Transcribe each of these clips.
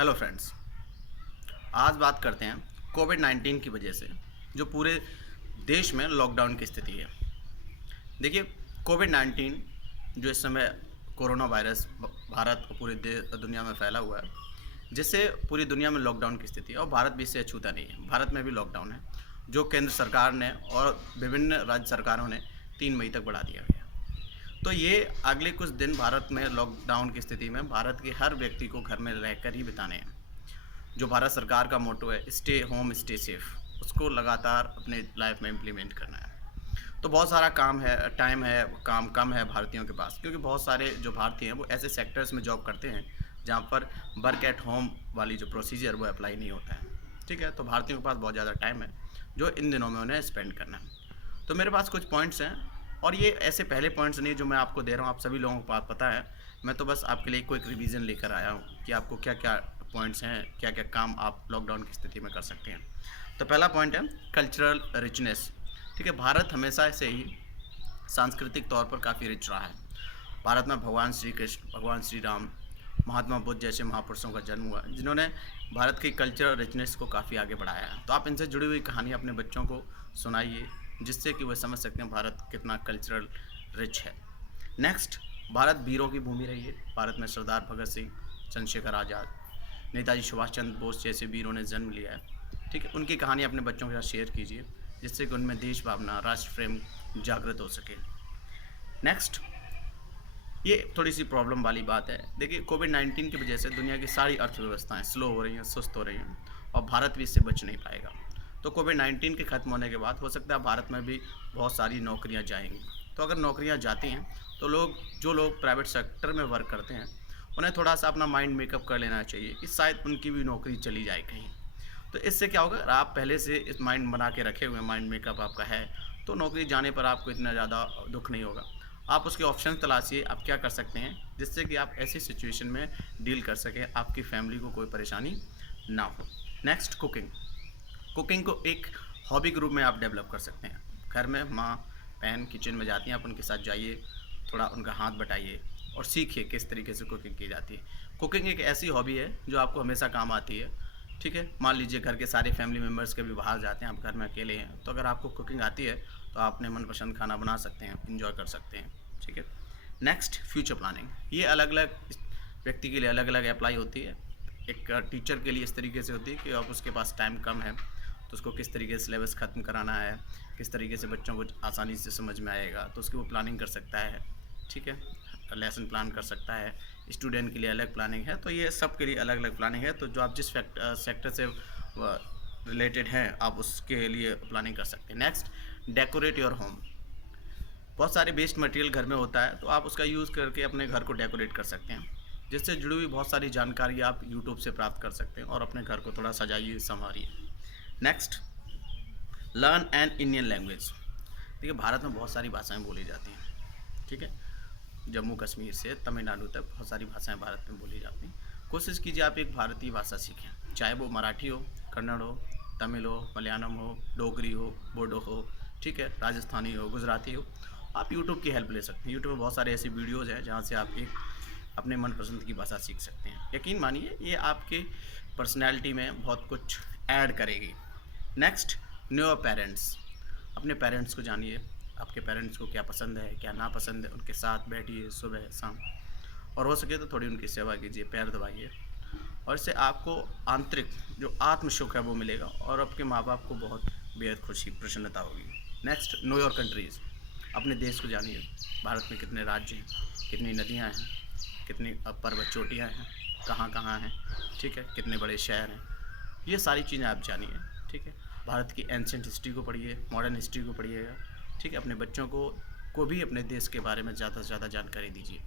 Hello friends, आज बात करते हैं कोविड-19 की वजह से जो पूरे देश में लॉकडाउन की स्थिति है। देखिए, कोविड-19 जो इस समय कोरोना वायरस भारत और पूरे दुनिया में फैला हुआ है, जिससे पूरी दुनिया में लॉकडाउन की स्थिति है और भारत भी इससे अछूता नहीं है। भारत में भी लॉकडाउन है, जो केंद्र सरकार ने और विभिन्न राज्य सरकारों ने 3 मई तक बढ़ा दिया गया। तो ये अगले कुछ दिन भारत में लॉकडाउन की स्थिति में भारत के हर व्यक्ति को घर में रहकर ही बिताने हैं। जो भारत सरकार का मोटो है स्टे होम स्टे सेफ, उसको लगातार अपने लाइफ में इम्प्लीमेंट करना है। तो बहुत सारा काम है, टाइम है, काम कम है भारतीयों के पास, क्योंकि बहुत सारे जो भारतीय हैं वो ऐसे सेक्टर्स में जॉब करते हैं जहाँ पर वर्क एट होम वाली जो प्रोसीजर वो अप्लाई नहीं होता है। ठीक है, तो भारतीयों के पास बहुत ज़्यादा टाइम है जो इन दिनों में उन्हें स्पेंड करना है। तो मेरे पास कुछ पॉइंट्स हैं और ये ऐसे पहले पॉइंट्स नहीं जो मैं आपको दे रहा हूँ, आप सभी लोगों को पता है। मैं तो बस आपके लिए कोई रिवीजन लेकर आया हूँ कि आपको क्या क्या पॉइंट्स हैं, क्या क्या काम आप लॉकडाउन की स्थिति में कर सकते हैं। तो पहला पॉइंट है कल्चरल रिचनेस। ठीक है, भारत हमेशा से ही सांस्कृतिक तौर पर काफ़ी रिच रहा है। भारत में भगवान श्री कृष्ण, भगवान श्री राम, महात्मा बुद्ध जैसे महापुरुषों का जन्म हुआ, जिन्होंने भारत की कल्चरल रिचनेस को काफ़ी आगे बढ़ाया है। तो आप इनसे जुड़ी हुई कहानी अपने बच्चों को सुनाइए, जिससे कि वह समझ सकते हैं भारत कितना कल्चरल रिच है। नेक्स्ट, भारत वीरों की भूमि रही है। भारत में सरदार भगत सिंह, चंद्रशेखर आज़ाद, नेताजी सुभाष चंद्र बोस जैसे वीरों ने जन्म लिया है। ठीक है, उनकी कहानी अपने बच्चों के साथ शेयर कीजिए, जिससे कि उनमें देश भावना, राष्ट्र प्रेम जागृत हो सके। नेक्स्ट, ये थोड़ी सी प्रॉब्लम वाली बात है। देखिए, कोविड-19 की वजह से दुनिया की सारी अर्थव्यवस्थाएं स्लो हो रही हैं, सुस्त हो रही हैं और भारत भी इससे बच नहीं पाएगा। तो कोविड-19 के ख़त्म होने के बाद हो सकता है भारत में भी बहुत सारी नौकरियां जाएंगी। तो अगर नौकरियां जाती हैं तो जो लोग प्राइवेट सेक्टर में वर्क करते हैं, उन्हें थोड़ा सा अपना माइंड मेकअप कर लेना चाहिए कि शायद उनकी भी नौकरी चली जाए कहीं। तो इससे क्या होगा, अगर आप पहले से इस माइंड बना के रखे हुए, माइंड मेकअप आपका है, तो नौकरी जाने पर आपको इतना ज़्यादा दुख नहीं होगा। आप उसके ऑप्शन तलाशिए, आप क्या कर सकते हैं जिससे कि आप ऐसी सिचुएशन में डील कर सकें, आपकी फैमिली को कोई परेशानी ना हो। नेक्स्ट, कुकिंग को एक हॉबी के रूप में आप डेवलप कर सकते हैं। घर में माँ बहन किचन में जाती हैं, आप उनके साथ जाइए, थोड़ा उनका हाथ बटाइए और सीखिए किस तरीके से कुकिंग की जाती है। कुकिंग एक ऐसी हॉबी है जो आपको हमेशा काम आती है। ठीक है, मान लीजिए घर के सारे फैमिली मेम्बर्स कभी बाहर जाते हैं, आप घर में अकेले हैं, तो अगर आपको कुकिंग आती है तो आप अपने मनपसंद खाना बना सकते हैं, इंजॉय कर सकते हैं। ठीक है। Next, future planning. ये अलग अलग व्यक्ति के लिए अलग अलग अप्लाई होती है। एक टीचर के लिए इस तरीके से होती है कि अब उसके पास टाइम कम है, तो उसको किस तरीके से सिलेबस ख़त्म कराना है, किस तरीके से बच्चों को आसानी से समझ में आएगा, तो उसकी वो प्लानिंग कर सकता है। ठीक है, लेसन प्लान कर सकता है। स्टूडेंट के लिए अलग प्लानिंग है। तो ये सब के लिए अलग अलग प्लानिंग है। तो जो आप जिस सेक्टर से रिलेटेड हैं, आप उसके लिए प्लानिंग कर सकते हैं। Next, decorate your home. बहुत सारे वेस्ट मटेरियल घर में होता है, तो आप उसका यूज़ करके अपने घर को डेकोरेट कर सकते हैं, जिससे जुड़ी हुई बहुत सारी जानकारी आप यूट्यूब से प्राप्त कर सकते हैं और अपने घर को थोड़ा सजाइए, संवारिए। Next, learn an Indian language. देखिए, भारत में बहुत सारी भाषाएं बोली जाती हैं। ठीक है, जम्मू कश्मीर से तमिलनाडु तक बहुत सारी भाषाएं भारत में बोली जाती हैं। कोशिश कीजिए आप एक भारतीय भाषा सीखें, चाहे वो मराठी हो, कन्नड़ हो, तमिल हो, मलयालम हो, डोगरी हो, बोडो हो, ठीक है, राजस्थानी हो, गुजराती हो। आप यूट्यूब की हेल्प ले सकते हैं। यूट्यूब में बहुत सारे ऐसे वीडियोज़ हैं जहाँ से आप एक अपने मनपसंद की भाषा सीख सकते हैं। यकीन मानिए, ये आपके पर्सनैलिटी में बहुत कुछ ऐड करेगी। Next, know your parents. अपने पेरेंट्स को जानिए, आपके पेरेंट्स को क्या पसंद है, क्या नापसंद है, उनके साथ बैठिए सुबह शाम, और हो सके तो थोड़ी उनकी सेवा कीजिए, पैर दबाइए, और इससे आपको आंतरिक जो आत्म सुख है वो मिलेगा और आपके माँ बाप को बहुत बेहद खुशी, प्रसन्नता होगी। Next, know your countries. अपने देश को जानिए, भारत में कितने राज्य हैं, कितनी नदियाँ हैं, कितनी पर्वत चोटियाँ हैं, कहाँ कहाँ हैं, ठीक है, कितने बड़े शहर हैं, ये सारी चीज़ें आप जानिए। ठीक है, भारत की एंशिएंट हिस्ट्री को पढ़िए, मॉडर्न हिस्ट्री को पढ़िएगा। ठीक है, अपने बच्चों को भी अपने देश के बारे में ज़्यादा से ज़्यादा जानकारी दीजिए।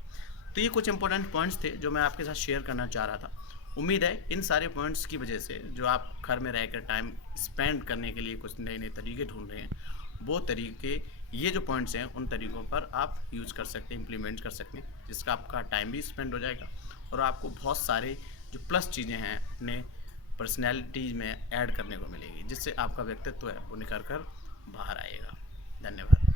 तो ये कुछ इंपॉर्टेंट पॉइंट्स थे जो मैं आपके साथ शेयर करना चाह रहा था। उम्मीद है इन सारे पॉइंट्स की वजह से जो आप घर में रहकर टाइम स्पेंड करने के लिए कुछ नए नए तरीके ढूंढ रहे हैं, वो तरीके, ये जो पॉइंट्स हैं, उन तरीक़ों पर आप यूज़ कर सकते हैं, इम्प्लीमेंट कर सकते हैं, जिसका आपका टाइम भी स्पेंड हो जाएगा और आपको बहुत सारे जो प्लस चीज़ें हैं अपने पर्सनैलिटी में ऐड करने को मिलेगी, जिससे आपका व्यक्तित्व है वो निखर कर बाहर आएगा। धन्यवाद।